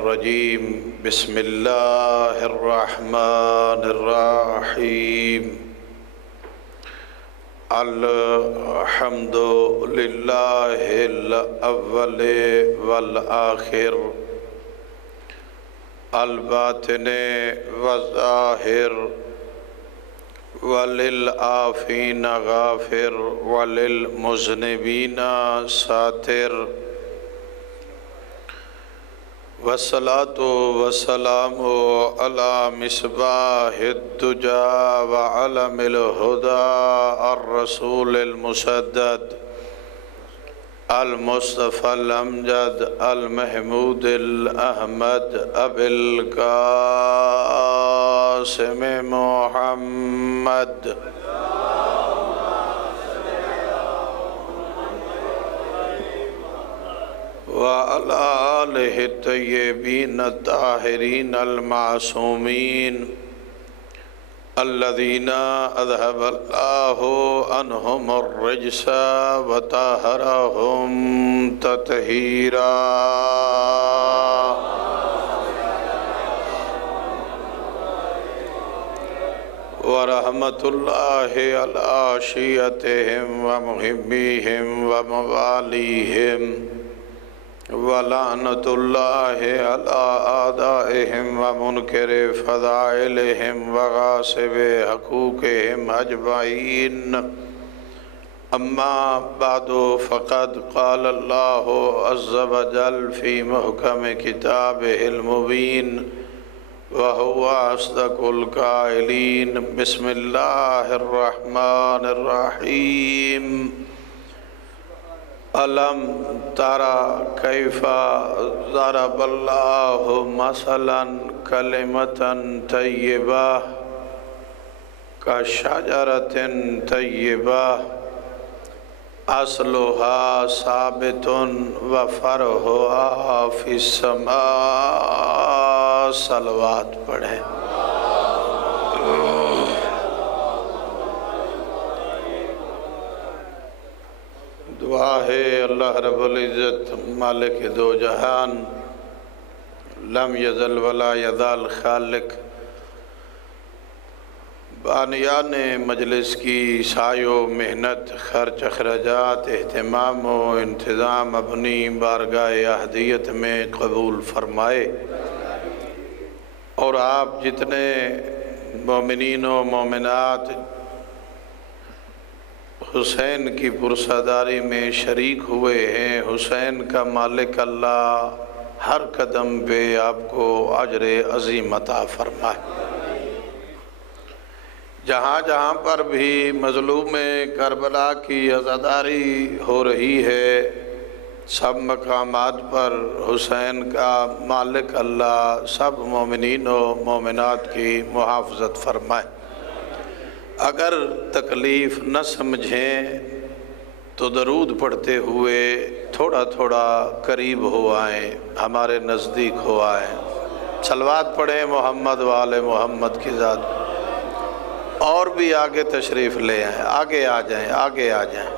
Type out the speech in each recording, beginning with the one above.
الرجیم بسم اللہ الرحمن الرحیم الحمد للہ الاول والآخر الباطن والظاہر وللعافین غافر وللمذنبین ساتر والصلاة والسلام على مصباح الدجى وعلم الهدى الرسول المسدد المصطفى الأمجد المحمود الأحمد أبي القاسم محمد وعلى آله الطيبين الطاهرين المعصومين الذين أذهب الله عنهم الرجس وطهرهم تطهيرا ورحمة الله على شيعتهم ومحبيهم ومواليهم ولعنة الله على أعدائهم ومنكر فضائلهم وغاصب حقوقهم أجمعين أما بعد فقد قال الله عز وجل في محكم كتابه المبين وهو أصدق القائلين بسم الله الرحمن الرحيم ألم ترى كيف ضرب الله مثلا كلمة طيبة كشجرة طيبة أصلها ثابت وفرعها في السماء صلوات پڑھیں دعا ہے اللہ رب العزت مالک دو جہان لم یزل ولا یزال خالق بانیان مجلس کی سعی و محنت خرچ اخراجات اہتمام و انتظام اپنی بارگاہ احدیت میں قبول فرمائے اور آپ جتنے مومنین و مومنات حسین کی پرساداری میں شریک ہوئے ہیں حسین کا مالک اللہ ہر قدم پہ آپ کو اجر عظیم عطا فرمائے جہاں جہاں پر بھی مظلوم کربلا کی عزاداری ہو رہی ہے سب مقامات پر حسین کا مالک اللہ سب مومنین و مومنات کی محافظت فرمائے اگر تکلیف نہ سمجھیں تو درود پڑھتے ہوئے تھوڑا تھوڑا قریب ہو آئیں ہمارے نزدیک ہو آئیں صلوات پڑھیں محمد وآل محمد کی ذات اور بھی آگے تشریف لے آئیں آگے آ جائیں آگے آ جائیں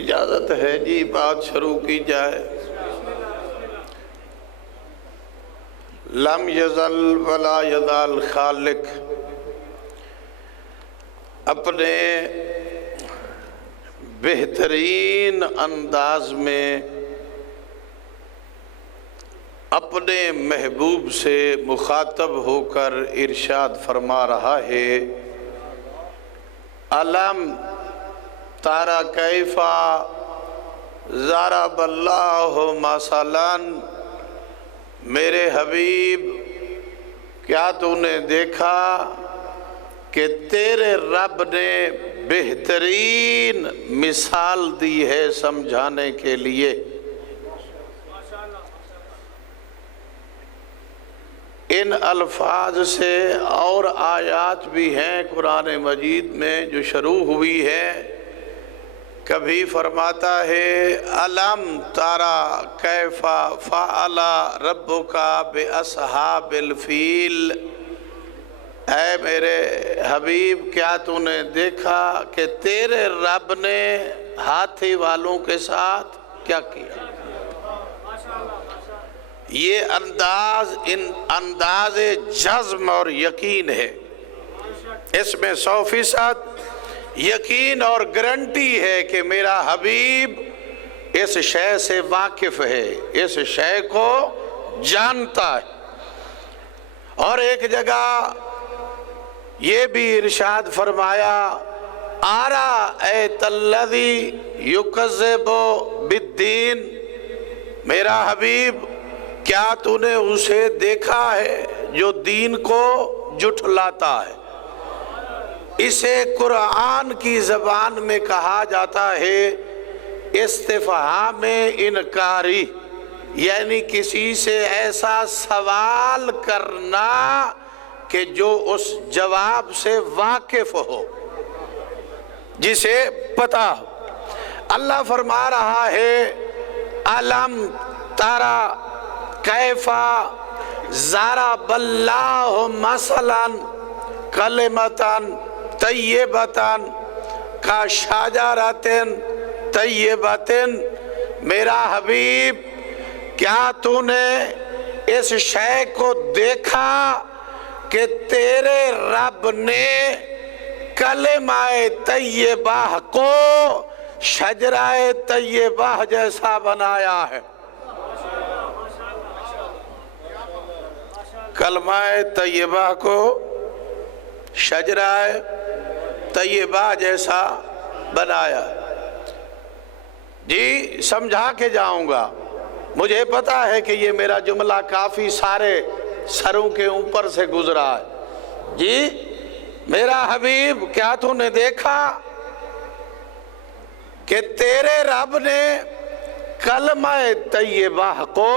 اجازت ہے جی بات شروع کی جائے لم یزل ولا یزال خالق اپنے بہترین انداز میں اپنے محبوب سے مخاطب ہو کر ارشاد فرما رہا ہے علم تارا کیفا ضرب اللہ مثلا میرے حبیب کیا تو نے دیکھا کہ تیرے رب نے بہترین مثال دی ہے سمجھانے کے لیے ان الفاظ سے اور آیات بھی ہیں قرآن مجید میں جو شروع ہوئی ہے۔ کبھی فرماتا ہے الم ترى کیف فعل ربک باصحاب الفیل، اے میرے حبیب کیا تو نے دیکھا کہ تیرے رب نے ہاتھی والوں کے ساتھ کیا کیا؟ یہ انداز جزم اور یقین ہے، اس میں 100% یقین اور گارنٹی ہے کہ میرا حبیب اس شے سے واقف ہے، اس شے کو جانتا ہے۔ اور ایک جگہ یہ بھی ارشاد فرمایا أَرَأَيْتَ الَّذِي يُكَذِّبُ بِالدِّينِ، میرا حبیب کیا تو نے اسے دیکھا ہے جو دین کو جھٹلاتا ہے؟ اسے قرآن کی زبان میں کہا جاتا ہے استفہام انکاری، یعنی کسی سے ایسا سوال کرنا کہ جو اس جواب سے واقف ہو، جسے پتا ہو۔ اللہ فرما رہا ہے الم ترى کیف ضرب اللہ مثلا کلمۃ طیبۃ کشجرۃ طیبۃ، میرا حبیب کیا تو نے اس شے کو دیکھا کہ تیرے رب نے کلمہ طیبہ کو شجرہ طیبہ جیسا بنایا ہے؟ کلمہ طیبہ کو شجرہ طیبہ جیسا بنایا۔ جی سمجھا کے جاؤں گا، مجھے پتا ہے کہ یہ میرا جملہ کافی سارے سروں کے اوپر سے گزرا ہے۔ جی میرا حبیب کیا تو نے دیکھا کہ تیرے رب نے کلمہ طیبہ کو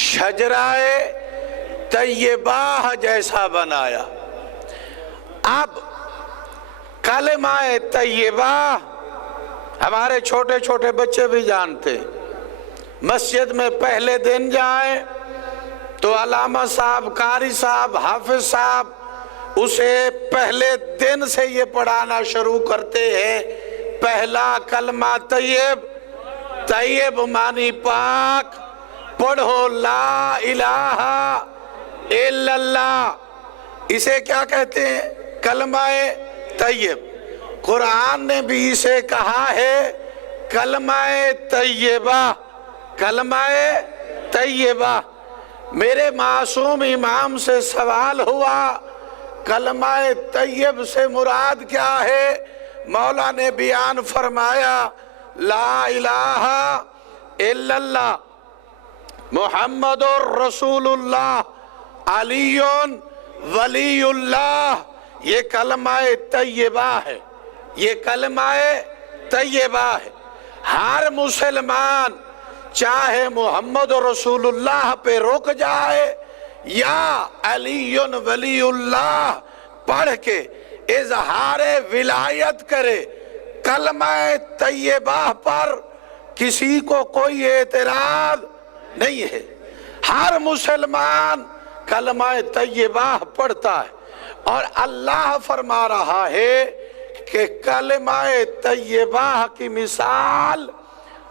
شجرہ طیبہ جیسا بنایا؟ اب کلمہ طیبہ ہمارے چھوٹے چھوٹے بچے بھی جانتے، مسجد میں پہلے دن جائیں تو علامہ صاحب، قاری صاحب، حافظ صاحب اسے پہلے دن سے یہ پڑھانا شروع کرتے ہیں۔ پہلا کلمہ طیب، طیب معنی پاک، پڑھو لا الہ الا اللہ، اسے کیا کہتے ہیں؟ کلمہ طیب۔ قرآن نے بھی اسے کہا ہے کلمہ طیبہ، کلمہ طیبہ۔ میرے معصوم امام سے سوال ہوا کلمہ طیب سے مراد کیا ہے؟ مولا نے بیان فرمایا لا الہ الا اللہ محمد رسول اللہ علی ولی اللہ، یہ کلمہ طیبہ ہے، یہ کلمہ طیبہ ہے۔ ہر مسلمان چاہے محمد رسول اللہ پہ رک جائے یا علی ولی اللہ پڑھ کے اظہار ولایت کرے، کلمہ طیبہ پر کسی کو کوئی اعتراض نہیں ہے۔ ہر مسلمان کلمہ طیبہ پڑھتا ہے، اور اللہ فرما رہا ہے کہ کلمہ طیبہ کی مثال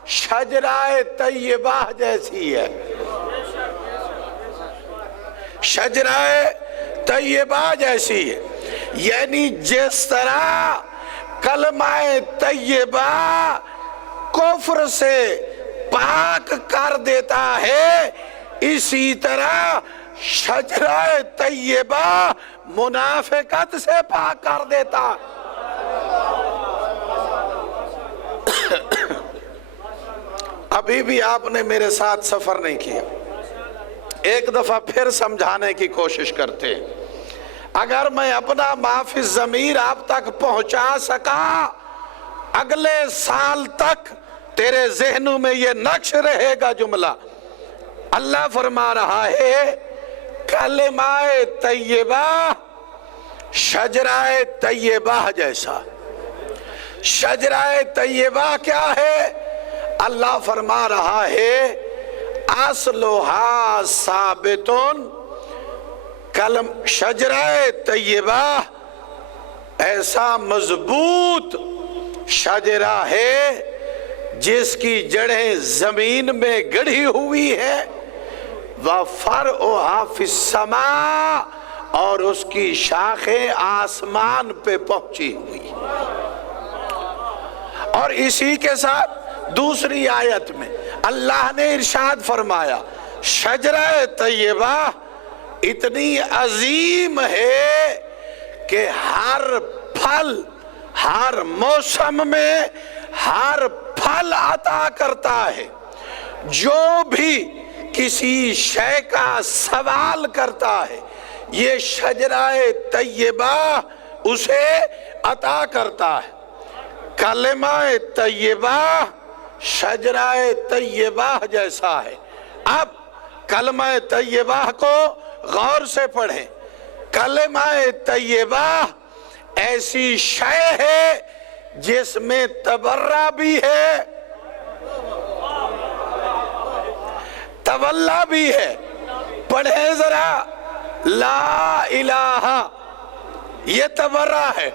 شجرہ طیبہ جیسی ہے، شجرہ طیبہ جیسی ہے۔ یعنی جس طرح کلمہ طیبہ کفر سے پاک کر دیتا ہے، اسی طرح شجرہ طیبہ منافقت سے پاک کر دیتا۔ ابھی بھی آپ نے میرے ساتھ سفر نہیں کیا، ایک دفعہ پھر سمجھانے کی کوشش کرتے ہیں۔ اگر میں اپنا معافی ضمیر آپ تک پہنچا سکا، اگلے سال تک تیرے ذہنوں میں یہ نقش رہے گا جملہ. اللہ فرما رہا ہے کلمہ طیبہ شجرہ طیبہ جیسا. شجرہ طیبہ کیا ہے؟ اللہ فرما رہا ہے اصلھا ثابتن. شجرہ طیبہ ایسا مضبوط شجرہ ہے جس کی جڑیں زمین میں گڑھی ہوئی ہے. وَفَرْعُهَا فِي السَّمَاءِ اور اس کی شاخیں آسمان پہ پہنچی ہوئی. اور اسی کے ساتھ دوسری آیت میں اللہ نے ارشاد فرمایا شجرہ طیبہ اتنی عظیم ہے کہ ہر پھل ہر موسم میں ہر پھل عطا کرتا ہے. جو بھی کسی شے کا سوال کرتا ہے یہ شجرہ طیبہ اسے عطا کرتا ہے. کلمہ طیبہ شجرہ طیبہ جیسا ہے. اب کلمہ طیبہ کو غور سے پڑھیں. کلمہ طیبہ ایسی شے ہے جس میں تبرہ بھی ہے تولا بھی ہے. پڑھیں ذرا لا الہ یہ تبرہ ہے.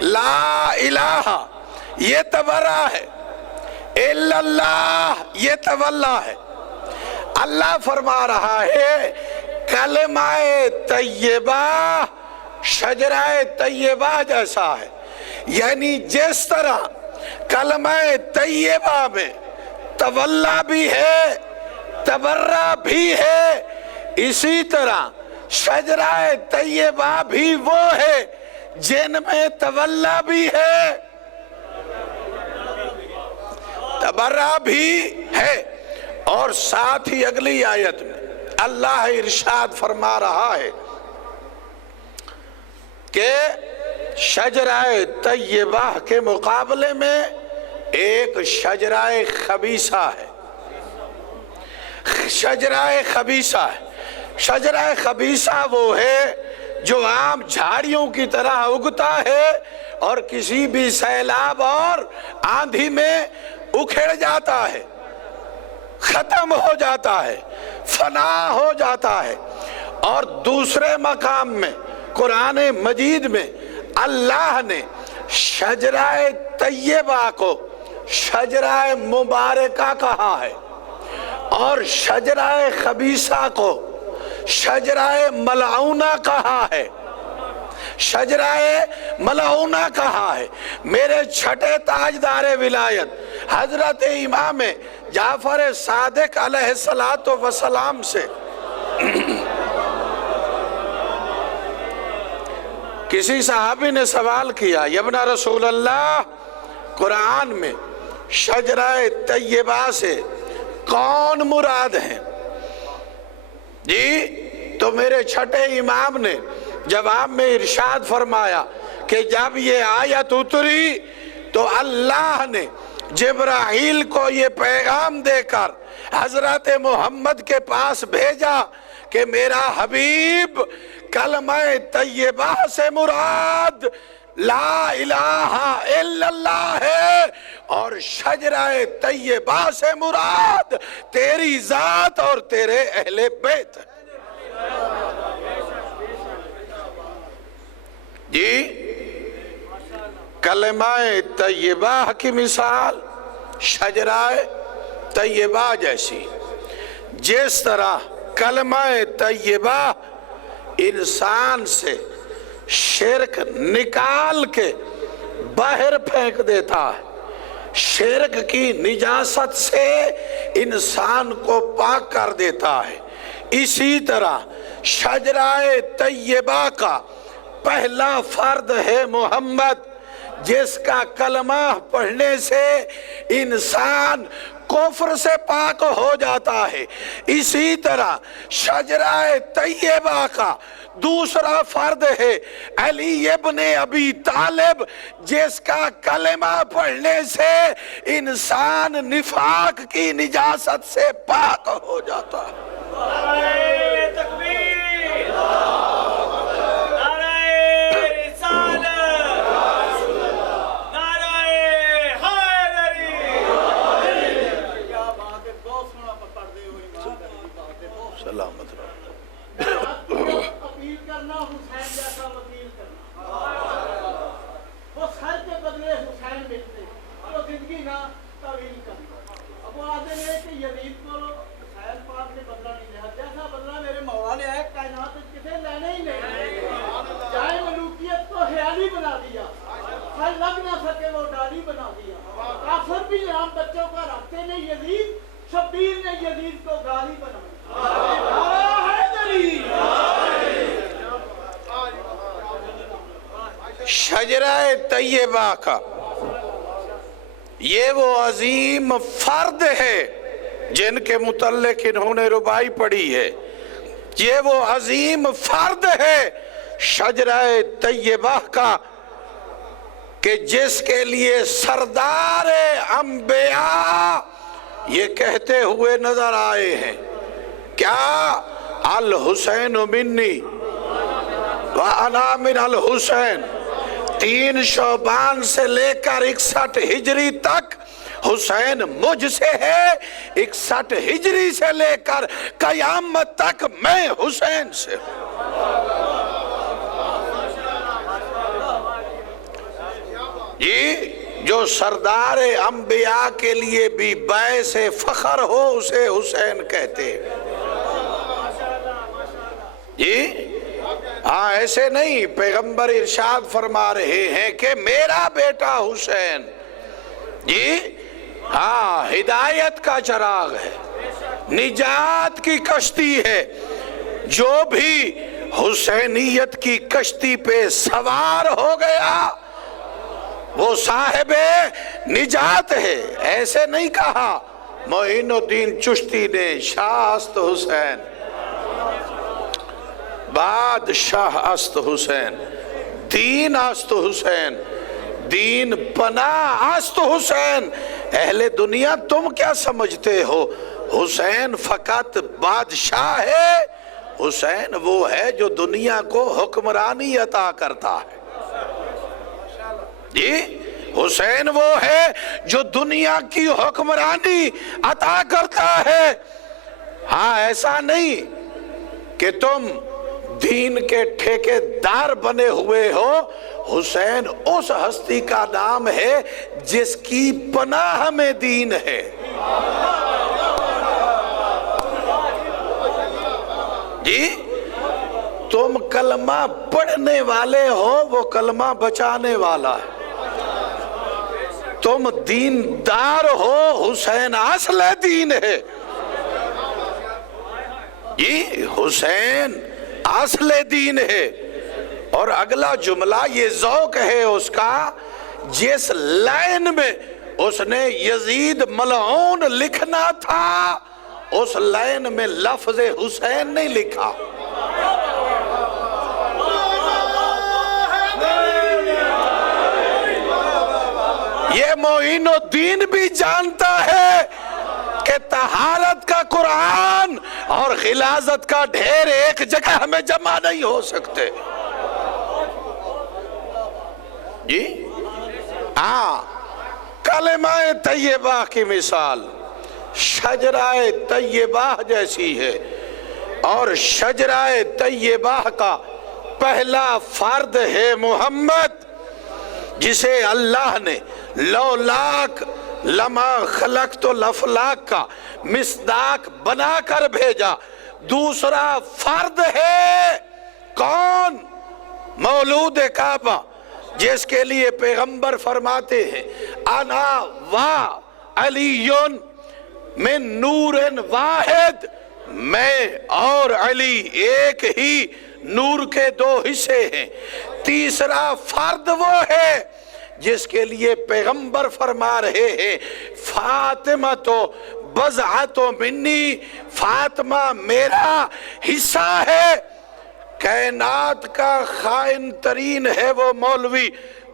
لا الہ یہ تبرہ ہے. الا اللہ یہ تولا ہے. اللہ فرما رہا ہے کلمہ طیبہ شجرہ طیبہ جیسا ہے. یعنی جس طرح کلمہ طیبہ میں تولا بھی ہے تبرہ بھی ہے اسی طرح شجرہ طیبہ بھی وہ ہے جن میں تولا بھی ہے تبرہ بھی ہے. اور ساتھ ہی اگلی آیت میں اللہ ارشاد فرما رہا ہے کہ شجرہ طیبہ کے مقابلے میں ایک شجرہ خبیثہ ہے. شجرہ خبیثہ ہے. شجرہ خبیثہ وہ ہے جو عام جھاڑیوں کی طرح اگتا ہے اور کسی بھی سیلاب اور آندھی میں اکھڑ جاتا ہے ختم ہو جاتا ہے فنا ہو جاتا ہے. اور دوسرے مقام میں قرآن مجید میں اللہ نے شجرہ طیبہ کو شجرہ مبارکہ کہا ہے اور شجرہ خبیثہ کو شجرہ ملعونہ کہا ہے. شجرہ ملعونہ کہا ہے. میرے چھٹے تاجدار ولایت حضرت امام جعفر صادق علیہ السلام سے کسی صحابی نے سوال کیا یا ابن رسول اللہ قرآن میں شجرہ طیبہ سے کون مراد ہیں؟ جی تو میرے چھٹے امام نے جواب میں ارشاد فرمایا کہ جب یہ آیت اتری تو اللہ نے جبرائیل کو یہ پیغام دے کر حضرت محمد کے پاس بھیجا کہ میرا حبیب کلمہ طیبہ سے مراد لا الہ الا اللہ ہے اور شجرہ طیبہ سے مراد تیری ذات اور تیرے اہل بیت ہے. جی کلمہ طیبہ کی مثال شجرہ طیبہ جیسی. جس طرح کلمہ طیبہ انسان سے شرک نکال کے باہر پھینک دیتا ہے شرک کی نجاست سے انسان کو پاک کر دیتا ہے اسی طرح شجرہ طیبہ کا پہلا فرد ہے محمد جس کا کلمہ پڑھنے سے انسان کفر سے پاک ہو جاتا ہے، اسی طرح شجرہ طیبہ کا دوسرا فرد ہے علی ابن ابی طالب، جس کا کلمہ پڑھنے سے انسان نفاق کی نجاست سے پاک ہو جاتا ہے۔ نعرہ تکبیر، نعرہ رسالت، نعرہ حیدری۔ کیا بات ہے، بہت سونا پڑھتے ہو ایمان کی بات ہے، بہت سلامت رہو۔ اپیل کرنا حسین جیسا وکیل کرنا، وہ سر کے بدلے حسین ملتے، وہ زندگی نہ طویل کرنا۔ اب وہ آدھے ہیں کہ یزید کو حسین پاک نے بدلہ نہیں لیا، جیسا بدلہ میرے مولا نے ہے کائنات کسے لینے ہی نہیں، چاہے ملوکیت کو خیالی بنا دیا، پھل لگ نہ سکے وہ ڈالی بنا دیا، کافر بھی عام بچوں کا رکھتے نے یزید، شبیر نے یزید کو گالی بنا دیا۔ شجرہ طیبہ کا یہ وہ عظیم فرد ہے جن کے متعلق انہوں نے ربائی پڑھی ہے، یہ وہ عظیم فرد ہے شجرہ طیبہ کا کہ جس کے لیے سردار انبیاء یہ کہتے ہوئے نظر آئے ہیں، کیا الحسین منی وَأَنَا مِنَ الحسین۔ 3 شعبان سے لے کر 61 ہجری تک حسین مجھ سے ہے، 61 ہجری سے لے کر قیامت تک میں حسین سے۔ جی جو سردار انبیاء کے لیے بھی باعث فخر ہو اسے حسین کہتے ہیں۔ جی ہاں ایسے نہیں، پیغمبر ارشاد فرما رہے ہیں کہ میرا بیٹا حسین جی ہاں ہدایت کا چراغ ہے، نجات کی کشتی ہے، جو بھی حسینیت کی کشتی پہ سوار ہو گیا وہ صاحب نجات ہے۔ ایسے نہیں کہا معین الدین چشتی نے، شاہ است حسین، بادشاہ است حسین، دین است حسین، دین پناہ است حسین۔ اہل دنیا تم کیا سمجھتے ہو؟ حسین فقط بادشاہ ہے، حسین وہ ہے جو دنیا کو حکمرانی عطا کرتا ہے۔ جی حسین وہ ہے جو دنیا کی حکمرانی عطا کرتا ہے۔ ہاں ایسا نہیں کہ تم دین کے ٹھیکے دار بنے ہوئے ہو، حسین اس ہستی کا نام ہے جس کی پناہ میں دین ہے۔ جی تم کلمہ پڑھنے والے ہو، وہ کلمہ بچانے والا ہے۔ تم دیندار ہو، حسین اصل دین ہے۔ جی حسین اصل دین ہے۔ اور اگلا جملہ یہ ذوق ہے اس کا، جس لائن میں اس نے یزید ملعون لکھنا تھا اس لائن میں لفظ حسین نہیں لکھا۔ یہ معین الدین بھی جانتا ہے کہ طہارت کا قرآن اور غلاظت کا ڈھیر ایک جگہ میں جمع نہیں ہو سکتے۔ جی ہاں کلمہ طیبہ کی مثال شجرہ طیبہ جیسی ہے، اور شجرہ طیبہ کا پہلا فرد ہے محمد، جسے اللہ نے لولاک لما خلقت الافلاک کا مصداق بنا کر بھیجا۔ دوسرا فرد ہے کون؟ مولود کعبہ، جس کے لیے پیغمبر فرماتے ہیں انا وا علی من نور واحد، میں اور علی ایک ہی نور کے 2 حصے ہیں۔ تیسرا فرد وہ ہے جس کے لیے پیغمبر فرما رہے ہیں فاطمہ تو بضعۃ منی، فاطمہ میرا حصہ ہے۔ کائنات کا خائن ترین ہے وہ مولوی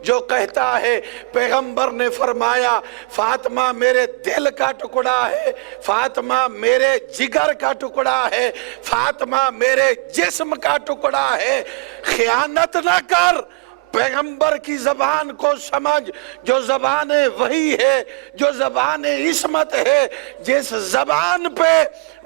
جو کہتا ہے پیغمبر نے فرمایا فاطمہ میرے دل کا ٹکڑا ہے، فاطمہ میرے جگر کا ٹکڑا ہے، فاطمہ میرے جسم کا ٹکڑا ہے۔ خیانت نہ کر، پیغمبر کی زبان کو سمجھ، جو زبان وحی ہے، جو زبان عصمت ہے، جس زبان پہ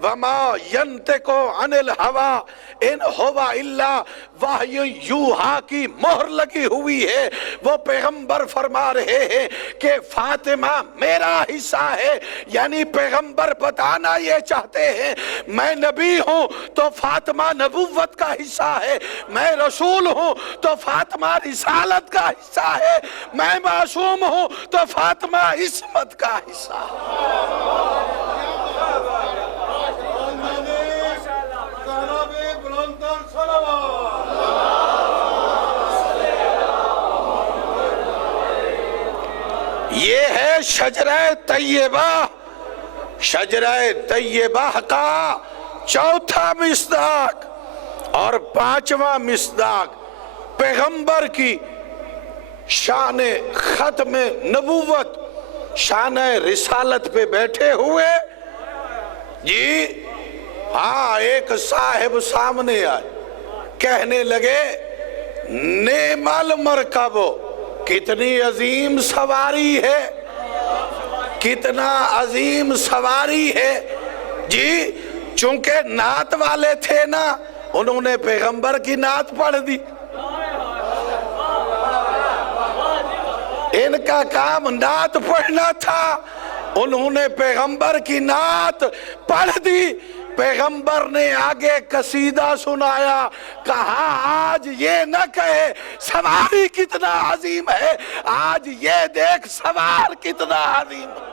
وما ینطق عن الہویٰ ان ہوا الا وحی یوحا کی مہر لگی ہوئی ہے، وہ پیغمبر فرما رہے ہیں کہ فاطمہ میرا حصہ ہے۔ یعنی پیغمبر بتانا یہ چاہتے ہیں میں نبی ہوں تو فاطمہ نبوت کا حصہ ہے، میں رسول ہوں تو فاطمہ رسالت کا حصہ ہے، میں معصوم ہوں تو فاطمہ عصمت کا حصہ ہے۔ یہ ہے شجرہ طیبہ، شجرہ طیبہ کا چوتھا مصداق اور پانچواں مصداق پیغمبر کی شان ختم نبوت، شان رسالت پہ بیٹھے ہوئے جی ہاں ایک صاحب سامنے آئے، کہنے لگے نعم المرکب، کتنی عظیم سواری ہے، کتنا عظیم سواری ہے جی۔ چونکہ نعت والے تھے نا، انہوں نے پیغمبر کی نعت پڑھ دی، ان کا کام نعت پڑھنا تھا، انہوں نے پیغمبر کی نعت پڑھ دی۔ پیغمبر نے آگے قصیدہ سنایا، کہا آج یہ نہ کہے سواری کتنا عظیم ہے، آج یہ دیکھ سوار کتنا عظیم ہے۔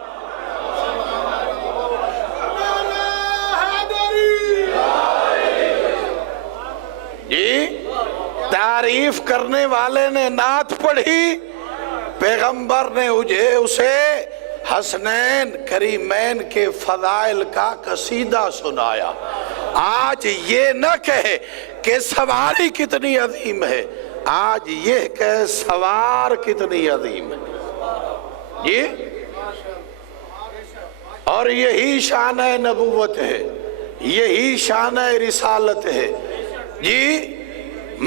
جی تعریف کرنے والے نے نعت پڑھی، پیغمبر نے اسے حسنین کریمین کے فضائل کا قصیدہ سنایا۔ آج یہ نہ کہے کہ سواری کتنی عظیم ہے، آج یہ کہ سوار کتنی عظیم ہے جی۔ اور یہی شان نبوت ہے، یہی شان رسالت ہے جی۔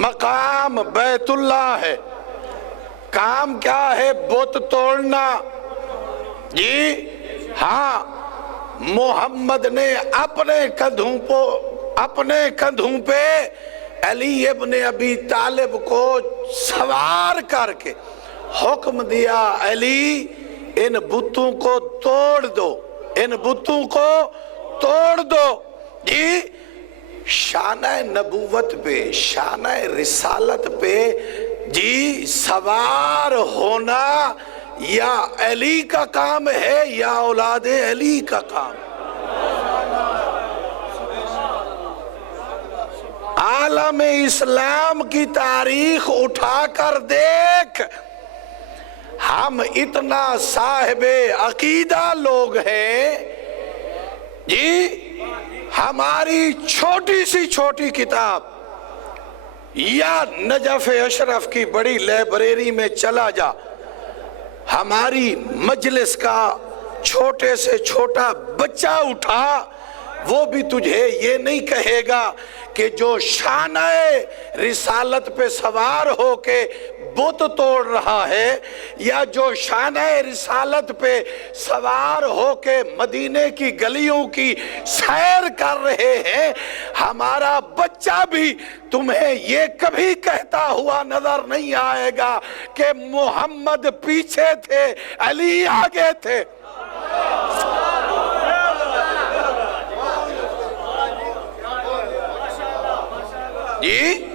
مقام بیت اللہ ہے، کام کیا ہے؟ بت توڑنا جی ہاں۔ محمد نے اپنے کندھوں پہ علی ابن ابی طالب کو سوار کر کے حکم دیا علی ان بتوں کو توڑ دو، ان بتوں کو توڑ دو جی۔ شانہ نبوت پہ، شانہ رسالت پہ جی سوار ہونا یا علی کا کام ہے یا اولاد علی کا کام۔ عالم اسلام کی تاریخ اٹھا کر دیکھ، ہم اتنا صاحب عقیدہ لوگ ہیں جی، ہماری چھوٹی سی چھوٹی کتاب یا نجف اشرف کی بڑی لائبریری میں چلا جا، ہماری مجلس کا چھوٹے سے چھوٹا بچہ اٹھا، وہ بھی تجھے یہ نہیں کہے گا کہ جو شانہ رسالت پہ سوار ہو کے بت توڑ رہا ہے یا جو شانہ رسالت پہ سوار ہو کے مدینے کی گلیوں کی سیر کر رہے ہیں، ہمارا بچہ بھی تمہیں یہ کبھی کہتا ہوا نظر نہیں آئے گا کہ محمد پیچھے تھے علی آگے تھے۔ جی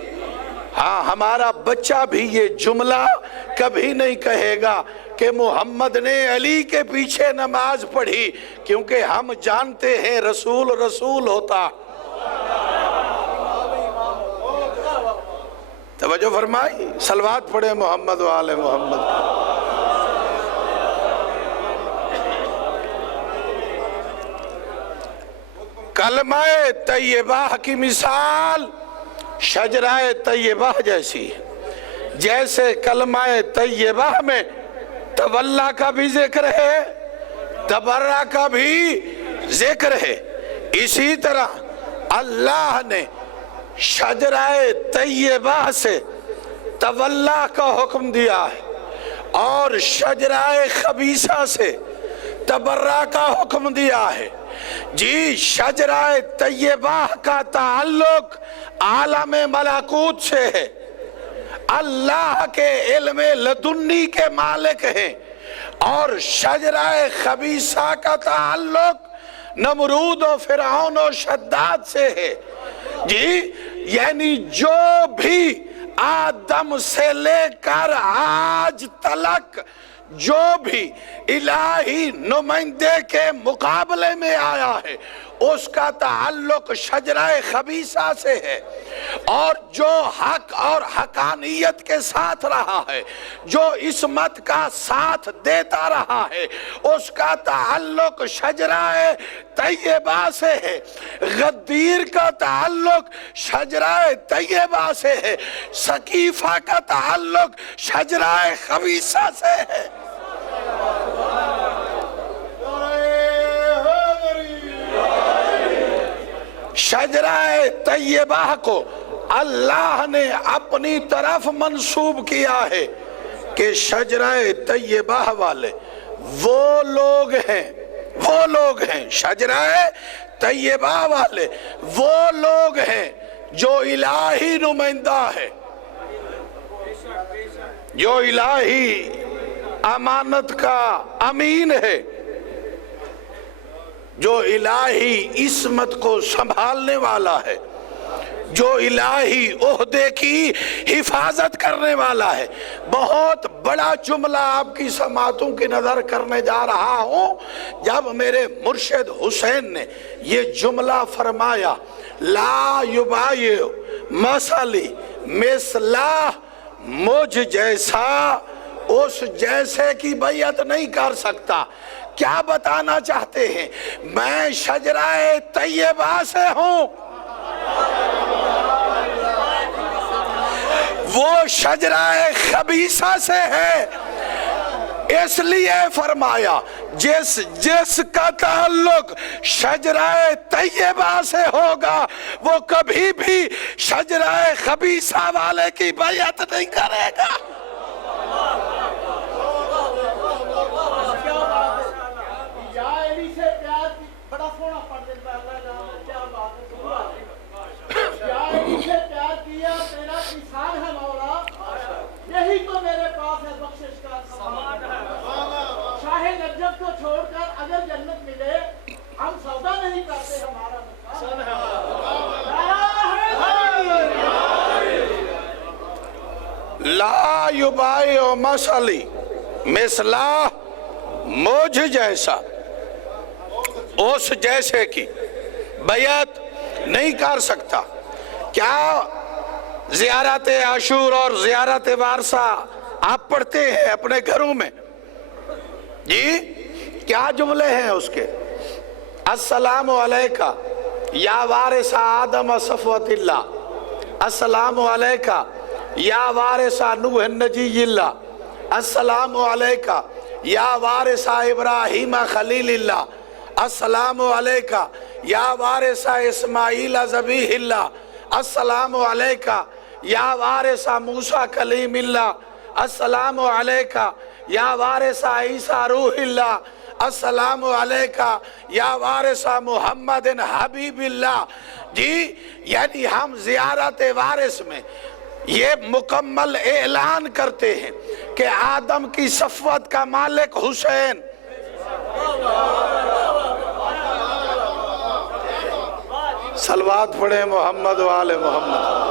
ہاں، ہمارا بچہ بھی یہ جملہ کبھی نہیں کہے گا کہ محمد نے علی کے پیچھے نماز پڑھی، کیونکہ ہم جانتے ہیں رسول رسول ہوتا۔ توجہ فرمائی، صلوات پڑھے محمد و آل محمد۔ کلمہ طیبہ کی مثال شجرہ طیبہ جیسی ہے. جیسے کلمہ طیبہ میں تولا کا بھی ذکر ہے، تبرہ کا بھی ذکر ہے، اسی طرح اللہ نے شجرہ طیبہ سے تولا کا حکم دیا ہے اور شجرہ خبیثہ سے تبرہ کا حکم دیا ہے. جی شجرہ طیبہ کا تعلق عالم ملکوت سے ہے، اللہ کے علم لدنی کے مالک ہیں، اور شجرہ خبیثہ کا تعلق نمرود و فرعون و شداد سے ہے. جی یعنی جو بھی آدم سے لے کر آج تلک جو بھی الہی نمائندے کے مقابلے میں آیا ہے اس کا تعلق شجرہ خبیثہ سے ہے، اور جو حق اور حقانیت کے ساتھ رہا ہے، جو عصمت کا ساتھ دیتا رہا ہے، اس کا تعلق شجرہ طیبہ سے ہے. غدیر کا تعلق شجرہ طیبہ سے ہے، سقیفہ کا تعلق شجرہ خبیثہ سے ہے. شجرہ طیبہ کو اللہ نے اپنی طرف منسوب کیا ہے کہ شجرہ طیبہ والے وہ لوگ ہیں شجرہ طیبہ والے وہ لوگ ہیں جو الہی نمائندہ ہے، جو الہی امانت کا امین ہے، جو الہی عصمت کو سنبھالنے والا ہے، جو الہی عہدے کی حفاظت کرنے والا ہے. بہت بڑا جملہ آپ کی سماعتوں کی نظر کرنے جا رہا ہوں. جب میرے مرشد حسین نے یہ جملہ فرمایا، لا یبایع مثلی مثلہ، مجھ جیسا اس جیسے کی بیعت نہیں کر سکتا، کیا بتانا چاہتے ہیں؟ میں شجرہ طیبہ سے ہوں، وہ شجرہ خبیثہ سے ہے، اس لیے فرمایا جس کا تعلق شجرہ طیبہ سے ہوگا وہ کبھی بھی شجرہ خبیثہ والے کی بیعت نہیں کرے گا. یہی تو میرے پاس ہے بخشش کا سامان. شاہ نجف کو چھوڑ کر اگر جنت ملے ہم سودا نہیں کرتے، ہمارا لا یبایع مثلی مثلہ، مجھ جیسا اس جیسے کی بیعت نہیں کر سکتا. کیا زیارت عاشور اور زیارت وارثہ آپ پڑھتے ہیں اپنے گھروں میں؟ جی کیا جملے ہیں اس کے؟ السلام علیکہ یا وارث آدم صفوت اللہ، السلام علیکہ یا وارث نوح نجی اللہ، السلام علیکہ یا وارث ابراہیم خلیل اللہ، السلام علیکہ یا وارث اسماعیل ذبیح اللہ، السلام علیکہ یا وارث موسیٰ کلیم اللہ، السلام علیکہ یا وارث عیسیٰ روح اللہ، السلام علیکہ یا وارث محمد حبیب اللہ. جی یعنی ہم زیارت وارث میں یہ مکمل اعلان کرتے ہیں کہ آدم کی صفوت کا مالک حسین، صلوات پڑھیں محمد و آل محمد.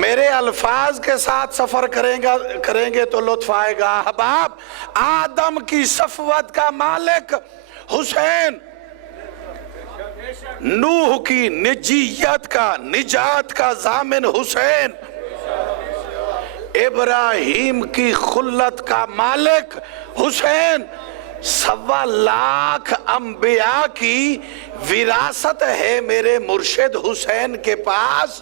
میرے الفاظ کے ساتھ سفر کریں گے تو لطف آئے گا. احباب، آدم کی صفوت کا مالک حسین، نوح کی نجیت کا نجات کا ضامن حسین، ابراہیم کی خلت کا مالک حسین، سوا لاکھ انبیاء کی وراثت ہے میرے مرشد حسین کے پاس،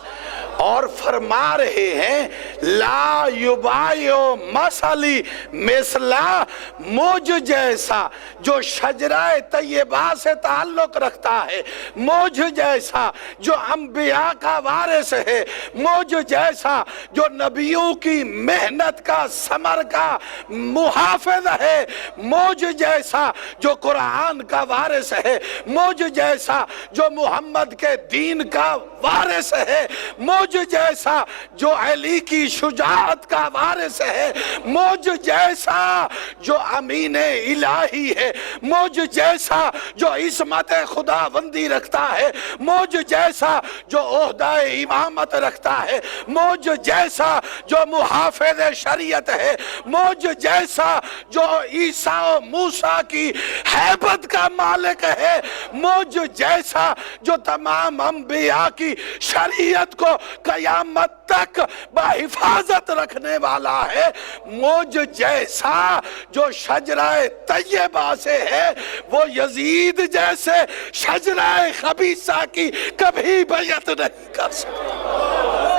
اور فرما رہے ہیں لا یبایو مثلی مثلا، مجھ جیسا جو شجرہ طیبہ سے تعلق رکھتا ہے، مجھ جیسا جو انبیاء کا وارث ہے، مجھ جیسا جو نبیوں کی محنت کا ثمر کا محافظ ہے، مجھ جیسا جو قرآن کا وارث ہے، مجھ جیسا جو محمد کے دین کا وارث ہے، مجھ جیسا جو علی کی شجاعت کا وارث ہے، مجھ جیسا جو امین الہی ہے، مجھ جیسا جو عصمت خداوندی رکھتا ہے، مجھ جیسا جو عہدہ امامت رکھتا ہے، مجھ جیسا جو محافظ شریعت ہے، مجھ جیسا جو عیسیٰ و موسیٰ کی ہیبت کا مالک ہے، مجھ جیسا جو تمام انبیاء کی شریعت کو قیامت تک بحفاظت رکھنے والا ہے، مجھ جیسا جو شجرہ طیبہ سے ہے، وہ یزید جیسے شجرہ خبیثہ کی کبھی بیعت نہیں کر سکتا۔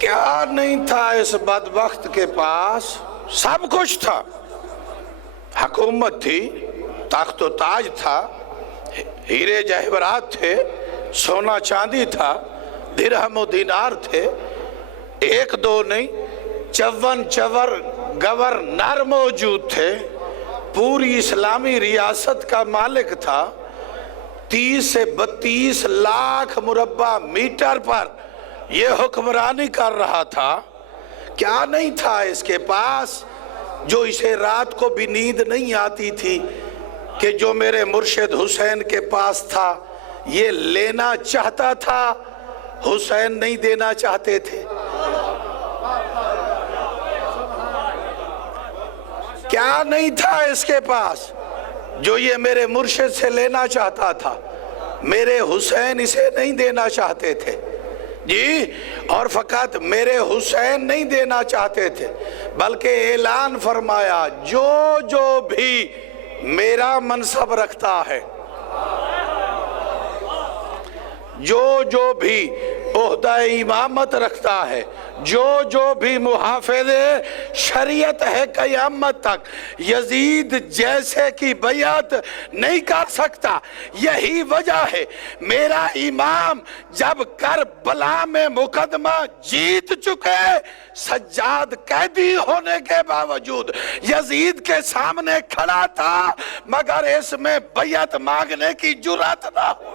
کیا نہیں تھا اس بدبخت کے پاس؟ سب کچھ تھا، حکومت تھی، تخت و تاج تھا، ہیرے جواہرات تھے، سونا چاندی تھا، درہم و دینار تھے، ایک دو نہیں 54 گورنر موجود تھے، پوری اسلامی ریاست کا مالک تھا، 30 سے 32 لاکھ مربع میٹر پر یہ حکمرانی کر رہا تھا۔ کیا نہیں تھا اس کے پاس جو اسے رات کو بھی نیند نہیں آتی تھی کہ جو میرے مرشد حسین کے پاس تھا یہ لینا چاہتا تھا، حسین نہیں دینا چاہتے تھے؟ کیا نہیں تھا اس کے پاس جو یہ میرے مرشد سے لینا چاہتا تھا، میرے حسین اسے نہیں دینا چاہتے تھے؟ جی، اور فقط میرے حسین نہیں دینا چاہتے تھے بلکہ اعلان فرمایا جو بھی میرا منصب رکھتا ہے، جو بھی عہدہ امامت رکھتا ہے، جو بھی محافظ شریعت ہے قیامت تک، یزید جیسے کی بیعت نہیں کر سکتا۔ یہی وجہ ہے میرا امام جب کربلا میں مقدمہ جیت چکے، سجاد قیدی ہونے کے باوجود یزید کے سامنے کھڑا تھا، مگر اس میں بیعت مانگنے کی جرات نہ ہوئی۔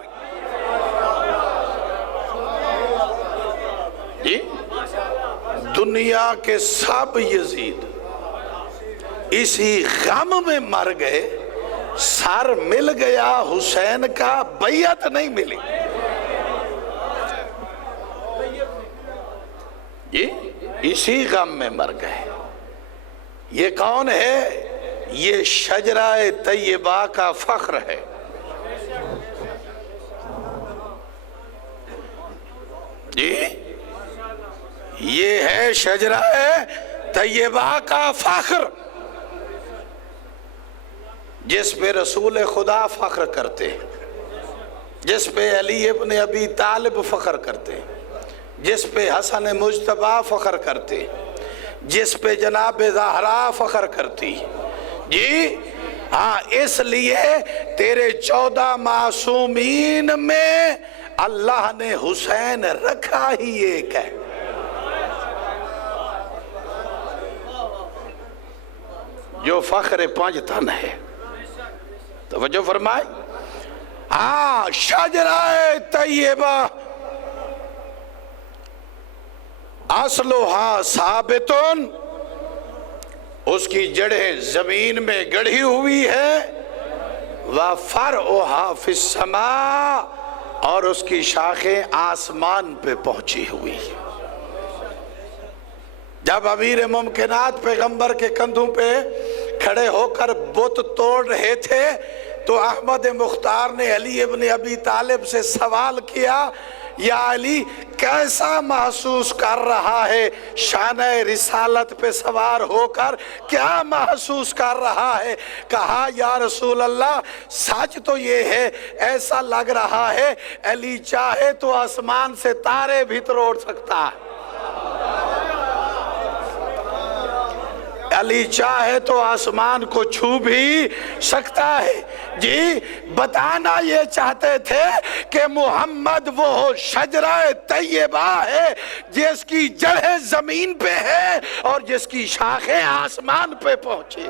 جی، دنیا کے سب یزید اسی غم میں مر گئے، سر مل گیا حسین کا، بیعت نہیں ملی۔ جی، اسی غم میں مر گئے۔ یہ کون ہے؟ یہ شجرہ طیبہ کا فخر ہے۔ جی، یہ ہے شجرہ طیبہ کا فخر، جس پہ رسول خدا فخر کرتے ہیں، جس پہ علی ابن ابی طالب فخر کرتے ہیں، جس پہ حسن مجتبی فخر کرتے ہیں، جس پہ جناب زہرا فخر کرتی۔ جی ہاں، اس لیے تیرے 14 معصومین میں اللہ نے حسین رکھا ہی ایک ہے۔ جو فخر 5 تن ہے۔ توجہ فرمائے، شجرہ طیبہ اصلها ثابتن اس کی جڑیں زمین میں گڑھی ہوئی ہے، وَفَرْعُهَا فِي السَّمَاءِ، اور اس کی شاخیں آسمان پہ پہنچی ہوئی ہیں۔ جب امیر ممکنات پیغمبر کے کندھوں پہ کھڑے ہو کر بت توڑ رہے تھے تو احمد مختار نے علی ابن ابی طالب سے سوال کیا، یا علی کیسا محسوس کر رہا ہے شانہ رسالت پہ سوار ہو کر، کیا محسوس کر رہا ہے؟ کہا یا رسول اللہ سچ تو یہ ہے ایسا لگ رہا ہے علی چاہے تو آسمان سے تارے بھی توڑ سکتا ہے، علی چاہے تو آسمان کو چھو بھی سکتا ہے۔ جی بتانا یہ چاہتے تھے کہ محمد وہ شجرہ طیبہ ہے جس کی جڑیں زمین پہ ہے اور جس کی شاخیں آسمان پہ پہنچی۔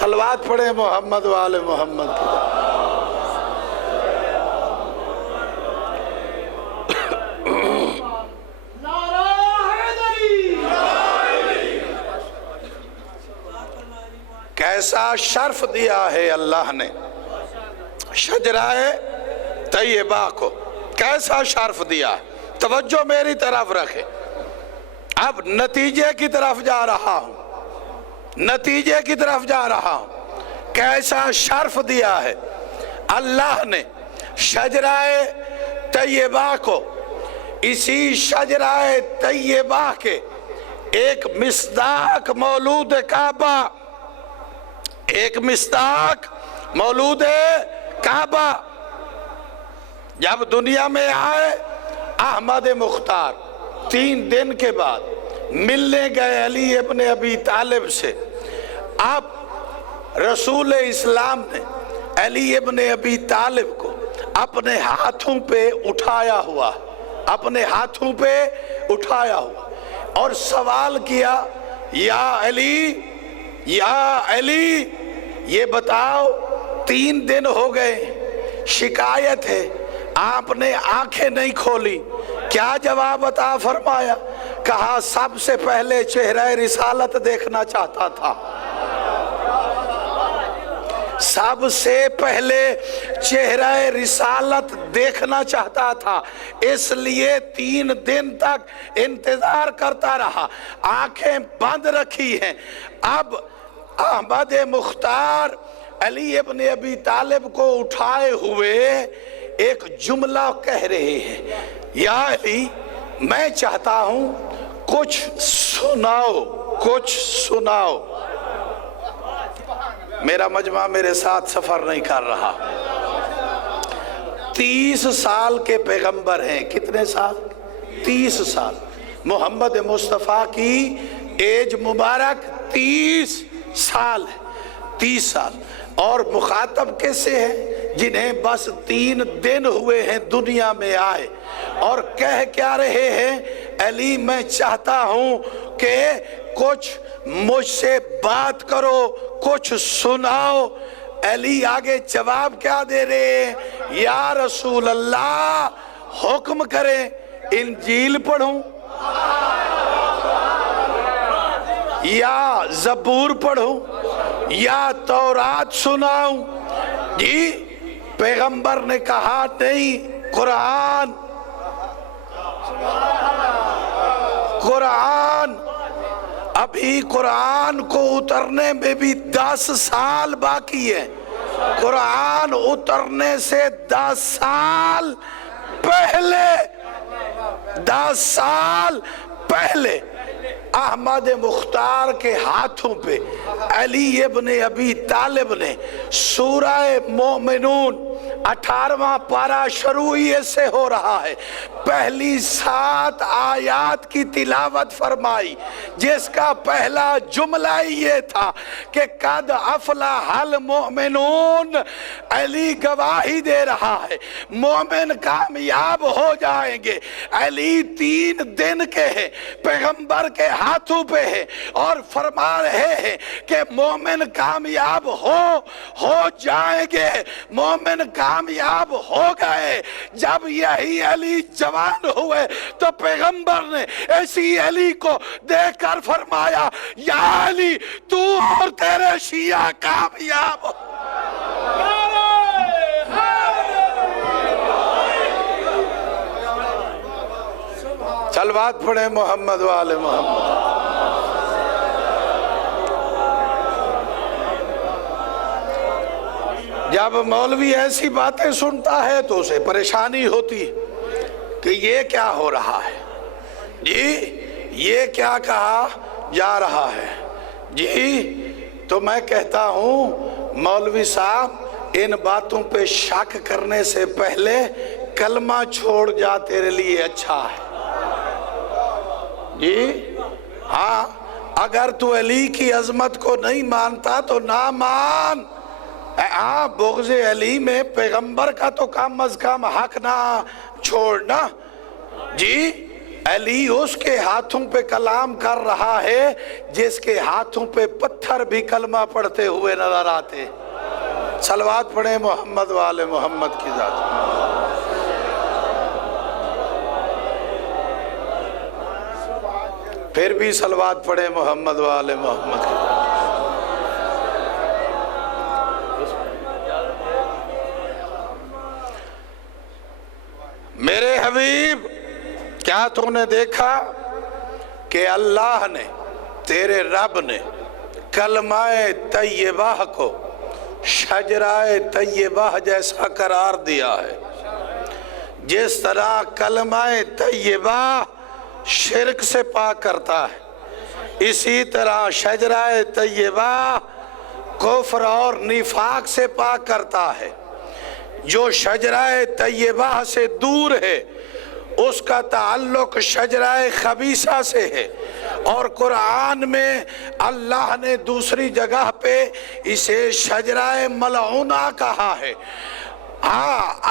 صلوات پڑھیں محمد و آل محمد کی۔ کیسا شرف دیا ہے اللہ نے شجرہ طیبہ کو، کیسا شرف دیا ہے۔ توجہ میری طرف رکھے، اب نتیجے کی طرف جا رہا ہوں، نتیجے کی طرف جا رہا ہوں۔ کیسا شرف دیا ہے اللہ نے شجرہ طیبہ کو۔ اسی شجرہ طیبہ کے ایک مصداق مولود کعبہ، ایک مصداق مولود کعبہ جب دنیا میں آئے، احمد مختار 3 دن کے بعد ملنے گئے علی ابن ابی طالب سے۔ اب رسول اسلام نے علی ابن ابی طالب کو اپنے ہاتھوں پہ اٹھایا ہوا، اپنے ہاتھوں پہ اٹھایا ہوا اور سوال کیا، یا علی، یا علی یہ بتاؤ 3 دن ہو گئے، شکایت ہے، آپ نے آنکھیں نہیں کھولی، کیا جواب عطا فرمایا؟ کہا سب سے پہلے چہرہ رسالت دیکھنا چاہتا تھا، سب سے پہلے چہرہ رسالت دیکھنا چاہتا تھا، اس لیے 3 دن تک انتظار کرتا رہا، آنکھیں بند رکھی ہیں۔ اب احمد مختار علی ابن ابی طالب کو اٹھائے ہوئے ایک جملہ کہہ رہے ہیں، یا علی میں چاہتا ہوں کچھ سناؤ، کچھ سناؤ۔ میرا مجمع میرے ساتھ سفر نہیں کر رہا، 30 سال کے پیغمبر ہیں، کتنے سال؟ 30 سال۔ محمد مصطفیٰ کی ایج مبارک 30 سال ہے، 30 سال۔ اور مخاطب کیسے ہیں؟ جنہیں بس 3 دن ہوئے ہیں دنیا میں آئے، اور کہہ کیا رہے ہیں؟ علی میں چاہتا ہوں کہ کچھ مجھ سے بات کرو، کچھ سناؤ۔ علی آگے جواب کیا دے رہے ہیں؟ یا رسول اللہ حکم کریں، انجیل پڑھوں یا زبور پڑھوں یا تورات سناؤں؟ جی پیغمبر نے کہا نہیں، قرآن، قرآن۔ ابھی قرآن کو اترنے میں بھی 10 سال باقی ہے، قرآن اترنے سے 10 سال پہلے، 10 سال پہلے احمد مختار کے ہاتھوں پہ علی ابن ابی طالب نے سورہ مومنون 18واں پارہ شروع سے ہو رہا ہے، پہلی 7 آیات کی تلاوت فرمائی، جس کا پہلا جملہ یہ تھا کہ قد افلح المؤمنون۔ علی گواہی دے رہا ہے مومن کامیاب ہو جائیں گے۔ علی 3 دن کے ہیں، پیغمبر کے ہاتھوں پہ ہے اور فرما رہے ہیں کہ مومن کامیاب ہو جائیں گے، مومن کامیاب ہو گئے۔ جب یہی علی جوان ہوئے تو پیغمبر نے اسی علی کو دیکھ کر فرمایا یا علی تو اور تیرے شیعہ کامیاب ہو۔ صلوات پڑھیں محمد والے محمد۔ جب مولوی ایسی باتیں سنتا ہے تو اسے پریشانی ہوتی کہ یہ کیا ہو رہا ہے، جی یہ کیا کہا جا رہا ہے جی۔ تو میں کہتا ہوں مولوی صاحب ان باتوں پہ شک کرنے سے پہلے کلمہ چھوڑ جا، تیرے لیے اچھا ہے جی۔ ہاں اگر تو علی کی عظمت کو نہیں مانتا تو نہ مان۔ ہاں بغض علی میں پیغمبر کا تو کم از کم حق نہ چھوڑنا جی۔ علی اس کے ہاتھوں پہ کلام کر رہا ہے جس کے ہاتھوں پہ پتھر بھی کلمہ پڑھتے ہوئے نظر آتے۔ صلوات پڑھیں محمد والے محمد کی ذات۔ پھر بھی صلوات پڑھیں محمد والے محمد کی ذات۔ میرے حبیب کیا تو نے دیکھا کہ اللہ نے تیرے رب نے کلمہ طیبہ کو شجرہ طیبہ جیسا قرار دیا ہے؟ جس طرح کلمہ طیبہ شرک سے پاک کرتا ہے، اسی طرح شجرہ طیبہ کفر اور نفاق سے پاک کرتا ہے۔ جو شجرہ طیبہ سے دور ہے اس کا تعلق شجرہ خبیثہ سے ہے، اور قرآن میں اللہ نے دوسری جگہ پہ اسے شجرہ ملعونہ کہا ہے۔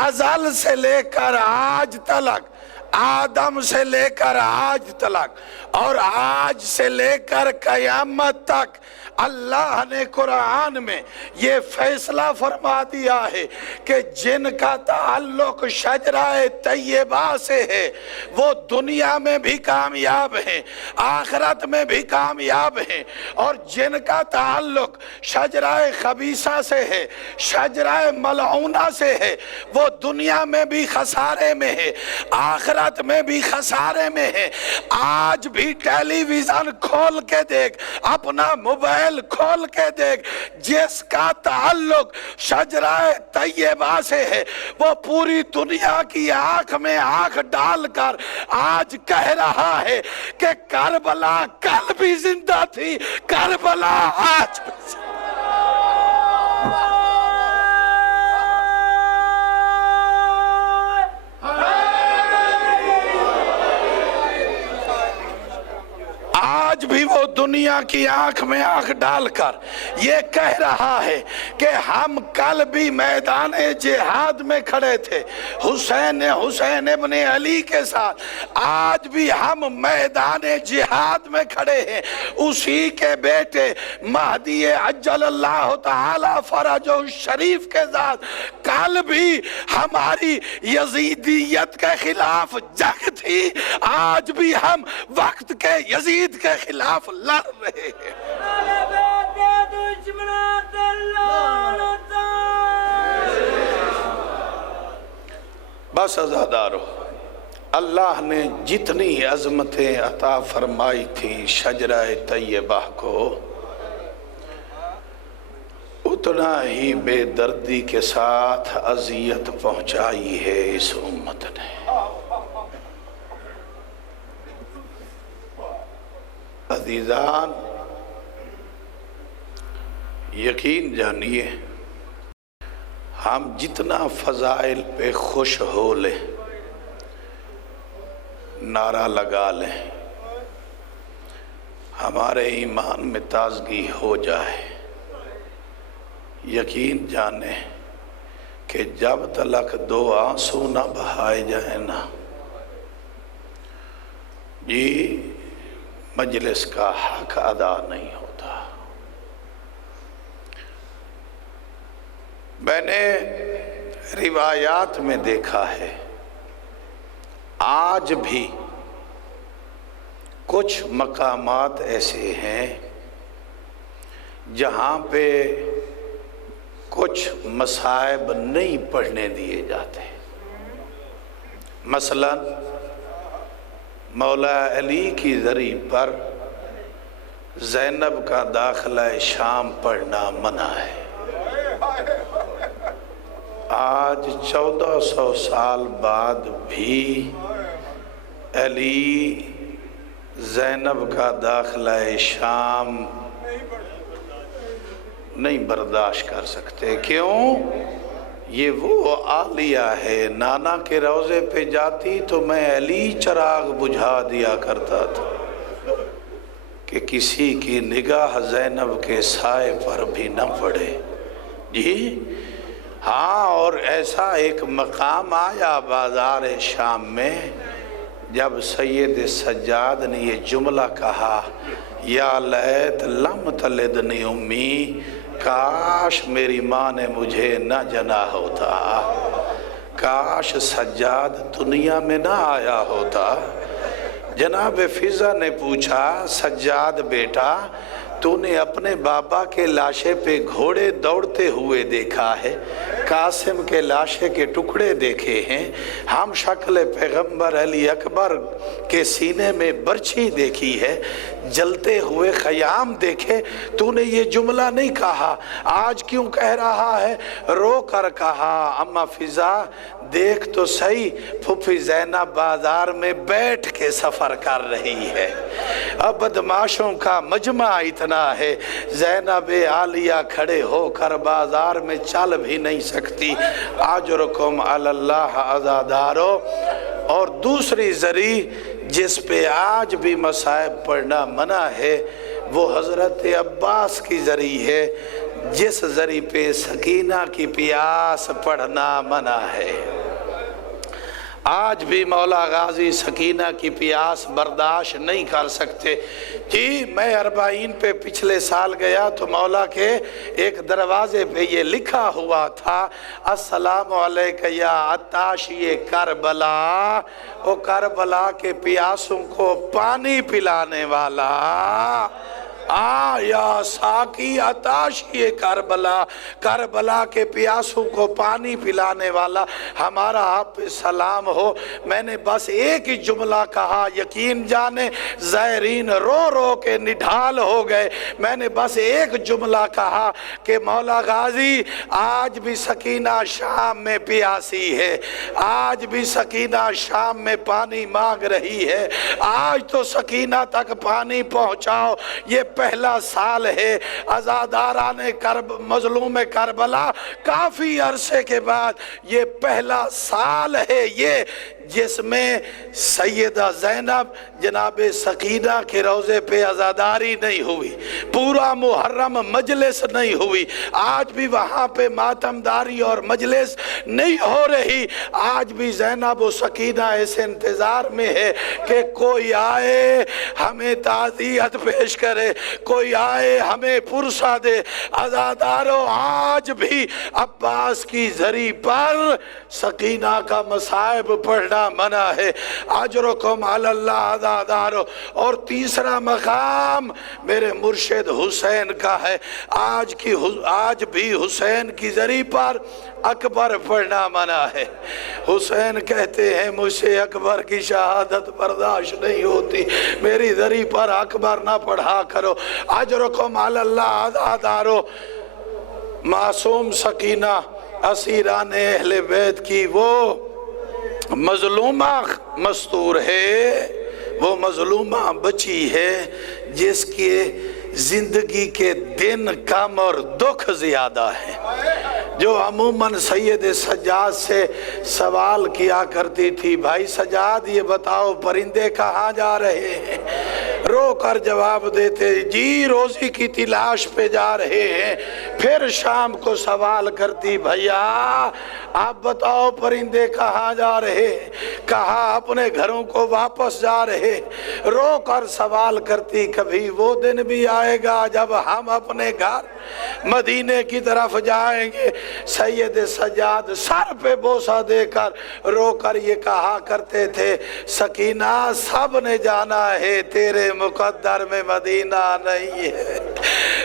ازل سے لے کر آج تلک، آدم سے لے کر آج تلک اور آج سے لے کر قیامت تک اللہ نے قرآن میں یہ فیصلہ فرما دیا ہے کہ جن کا تعلق شجرہ طیبہ سے ہے وہ دنیا میں بھی کامیاب ہیں، آخرت میں بھی کامیاب ہیں، اور جن کا تعلق شجرہ خبیثہ سے ہے، شجرہ ملعونہ سے ہے، وہ دنیا میں بھی خسارے میں ہے، آخرت میں بھی خسارے میں ہے۔ آج بھی ٹیلی ویژن کھول کے دیکھ، اپنا موبائل کھول کے دیکھ، جس کا تعلق شجرہ طیبہ سے ہے وہ پوری دنیا کی آنکھ میں آنکھ ڈال کر آج کہہ رہا ہے کہ کربلا کل بھی زندہ تھی، کربلا آج بھی زندہ۔ آج بھی وہ دنیا کی آنکھ میں آنکھ ڈال کر یہ کہہ رہا ہے کہ ہم کل بھی میدان جہاد میں کھڑے تھے حسین ابن علی کے ساتھ، آج بھی ہم میدان جہاد میں کھڑے ہیں اسی کے بیٹے مہدی عجل اللہ تعالی فرجہ شریف کے ساتھ۔ کل بھی ہماری یزیدیت کے خلاف جنگ تھی، آج بھی ہم وقت کے یزید کے خلاف لڑ رہے ہیں۔ بس عزادارو، اللہ نے جتنی عظمتیں عطا فرمائی تھی شجرہ طیبہ کو، اتنا ہی بے دردی کے ساتھ اذیت پہنچائی ہے اس امت نے۔ عزیزان یقین جانیے، ہم جتنا فضائل پہ خوش ہو لیں، نعرہ لگا لیں، ہمارے ایمان میں تازگی ہو جائے، یقین جانیں کہ جب تلک دو آنسو نہ بہائے جائیں نا جی، مجلس کا حق ادا نہیں ہوتا۔ میں نے روایات میں دیکھا ہے آج بھی کچھ مقامات ایسے ہیں جہاں پہ کچھ مصائب نہیں پڑھنے دیے جاتے۔ مثلا مولا علی کی ذریعہ پر زینب کا داخلہ شام پڑھنا منع ہے۔ آج 1400 سال بعد بھی علی زینب کا داخلہ شام نہیں برداشت کر سکتے۔ کیوں؟ یہ وہ عالیہ ہے، نانا کے روضے پہ جاتی تو میں علی چراغ بجھا دیا کرتا تھا کہ کسی کی نگاہ زینب کے سائے پر بھی نہ پڑے۔ جی ہاں، اور ایسا ایک مقام آیا بازار شام میں جب سید سجاد نے یہ جملہ کہا، یا لیت لم تلدنی امی، کاش میری ماں نے مجھے نہ جنا ہوتا، کاش سجاد دنیا میں نہ آیا ہوتا۔ جناب فضا نے پوچھا، سجاد بیٹا تو نے اپنے بابا کے لاشے پہ گھوڑے دوڑتے ہوئے دیکھا ہے، قاسم کے لاشے کے ٹکڑے دیکھے ہیں، ہم شکل پیغمبر علی اکبر کے سینے میں برچھی دیکھی ہے، جلتے ہوئے خیام دیکھے، تو نے یہ جملہ نہیں کہا، آج کیوں کہہ رہا ہے؟ رو کر کہا، اما فضا دیکھ تو صحیح، پھوپھی زینب بازار میں بیٹھ کے سفر کر رہی ہے، اب بدماشوں کا مجمع اتنا ہے، زینب عالیہ کھڑے ہو کر بازار میں چل بھی نہیں سکتی۔ اجرکم علی اللہ عزادارو۔ اور دوسری ذریعہ جس پہ آج بھی مصائب پڑھنا منع ہے وہ حضرت عباس کی ذریعہ ہے، جس ذریعہ پہ سکینہ کی پیاس پڑھنا منع ہے۔ آج بھی مولا غازی سکینہ کی پیاس برداشت نہیں کر سکتے۔ جی میں اربعین پہ پچھلے سال گیا تو مولا کے ایک دروازے پہ یہ لکھا ہوا تھا، السلام علیکہ یا عطاشی کربلا، او کربلا کے پیاسوں کو پانی پلانے والا، یا ساقی عطاشی کربلا، کربلا کے پیاسوں کو پانی پلانے والا، ہمارا آپ پہ سلام ہو۔ میں نے بس ایک ہی جملہ کہا، یقین جانے زائرین رو رو کے نڈھال ہو گئے۔ میں نے بس ایک جملہ کہا کہ مولا غازی آج بھی سکینہ شام میں پیاسی ہے، آج بھی سکینہ شام میں پانی مانگ رہی ہے، آج تو سکینہ تک پانی پہنچاؤ۔ یہ پہلا سال ہے عزاداران مظلوم کربلا، کافی عرصے کے بعد یہ پہلا سال ہے یہ جس میں سیدہ زینب جناب سکینہ کے روضے پہ عزاداری نہیں ہوئی، پورا محرم مجلس نہیں ہوئی، آج بھی وہاں پہ ماتمداری اور مجلس نہیں ہو رہی، آج بھی زینب و سکینہ اس انتظار میں ہے کہ کوئی آئے ہمیں تعزیت پیش کرے، کوئی آئے ہمیں پرسہ دے۔ عزادارو آج بھی عباس کی ذریعہ پر سکینہ کا مصائب پڑھنا منع ہے۔ اجرکم علی اللہ عزادارو۔ اور تیسرا مقام میرے مرشد حسین کا ہے، آج بھی حسین کی ذریعہ پر اکبر پڑھنا منع ہے۔ حسین کہتے ہیں مجھ سے اکبر کی شہادت برداشت نہیں ہوتی، میری ذریعہ پر اکبر نہ پڑھا کرو۔ اجرکم علی اللہ عزادارو۔ معصوم سکینہ اسیران اہل بیت کی وہ مظلومہ مستور ہے، وہ مظلومہ بچی ہے جس کے زندگی کے دن کم اور دکھ زیادہ ہیں۔ جو عموماً سید سجاد سے سوال کیا کرتی تھی، بھائی سجاد یہ بتاؤ پرندے کہاں جا رہے ہیں؟ رو کر جواب دیتے، جی روزی کی تلاش پہ جا رہے ہیں۔ پھر شام کو سوال کرتی، بھیا آپ بتاؤ پرندے کہاں جا رہے ہیں؟ کہا اپنے گھروں کو واپس جا رہے۔ رو کر سوال کرتی، کبھی وہ دن بھی آئے گا جب ہم اپنے گھر مدینے کی طرف جائیں گے؟ سید سجاد سر پہ بوسہ دے کر رو کر یہ کہا کرتے تھے، سکینہ سب نے جانا ہے، تیرے مقدر میں مدینہ نہیں ہے۔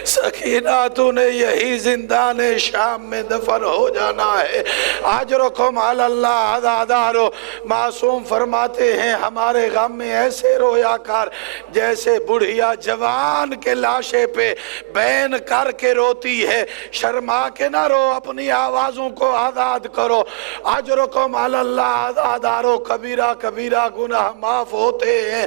سکینہ تو نے یہی زندان شام میں دفن ہو جانا ہے۔ اجرکم علی اللہ عزادارو، معصوم فرماتے ہیں ہمارے غم میں ایسے رویا کر جیسے بڑھیا جوان کے لاشے پہ بین کر کے روتی ہے۔ شرما کے نہ رو، اپنی آوازوں کو آزاد کرو۔ اجرکم علی اللہ عزادارو، کبیرہ کبیرہ گناہ معاف ہوتے ہیں۔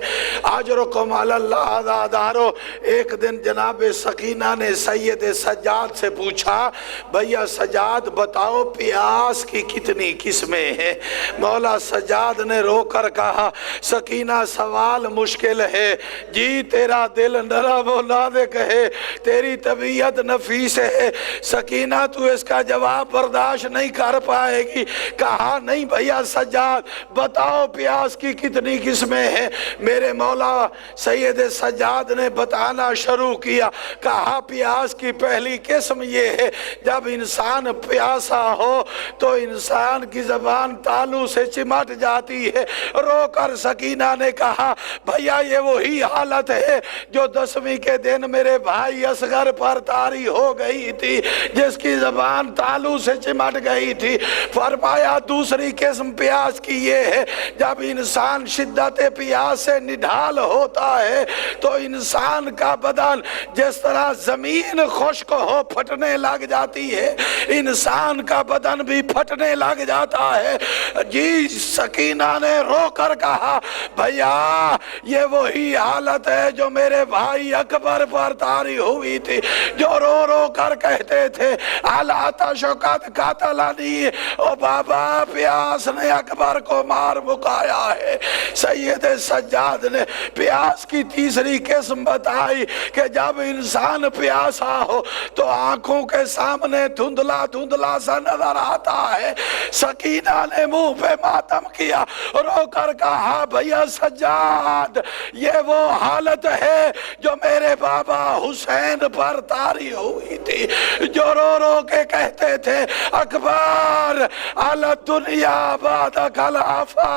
اجرکم علی اللہ عزادارو۔ ایک دن جناب سکینہ نے سید سجاد سے پوچھا، بھیا سجاد بتاؤ پیاس کی کتنی قسمیں ہیں؟ مولا سجاد نے رو کر کہا، سکینہ سوال مشکل ہے، جی تیرا دل نرم و نازک ہے، تیری طبیعت نفیس ہے، سکینہ تو اس کا جواب برداشت نہیں کر پائے گی۔ کہا نہیں بھیا سجاد بتاؤ پیاس کی کتنی قسمیں ہیں؟ میرے مولا سید سجاد نے بتانا شروع کیا۔ کہا پیاس کی پہلی قسم یہ ہے، جب انسان پیاسا ہو تو انسان کی زبان تالو سے چمٹ جاتی ہے۔ رو کر سکینہ نے کہا، بھیا یہ وہی حالت ہے جو 10ویں کے دن میرے بھائی اصغر پر طاری ہو گئی تھی، جس کی زبان تالو سے چمٹ گئی تھی۔ فرمایا دوسری قسم پیاس کی یہ ہے، جب انسان شدت پیاس سے نڈھال ہوتا ہے تو انسان کا بدن جس طرح زمین خشک ہو پھٹنے لگ جاتی ہے، انسان کا بدن بھی پھٹنے لگ جاتا ہے۔ جی سکینہ نے رو کر کہا، بھیا یہ وہی حالت ہے جو میرے بھائی اکبر پر طاری ہوئی تھی، جو رو رو کر کہتے تھے العطش قد قتلنی، او بابا پیاس نے اکبر کو مار مکایا ہے۔ سید سجاد نے پیاس کی تیسری قسم بتائی کہ جب انسان پیاسا ہو تو آنکھوں کے سامنے دھندلا دھندلا سا نظر آتا ہے۔ سکینہ نے منہ پہ ماتم کیا، رو کر کہا، بھیا سجاد یہ وہ حالت ہے جو میرے بابا حسین پر طاری ہوئی تھی، جو رو رو کے کہتے تھے اکبر علی الدنیا بعدک العفا،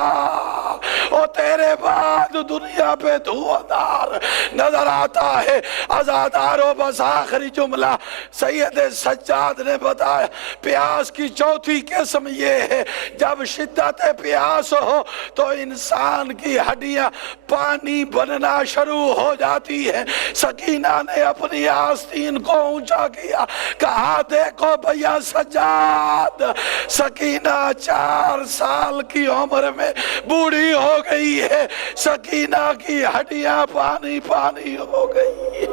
او تیرے بعد دنیا پہ دھواندار نظر آتا ہے۔ عزادارو بس آخری جملہ سید سجاد نے بتایا، پیاس کی چوتھی قسم یہ ہے، جب شدت پیاس ہو تو انسان کی ہڈیاں پانی بننا شروع ہو جاتی ہیں۔ سکینہ نے اپنی آستین کو اونچا کیا، کہا دیکھو بھیا سجاد، سکینہ 4 سال کی عمر میں بوڑھی ہو گئی ہے، سکینہ کی ہڈیاں پانی پانی ہو گئی۔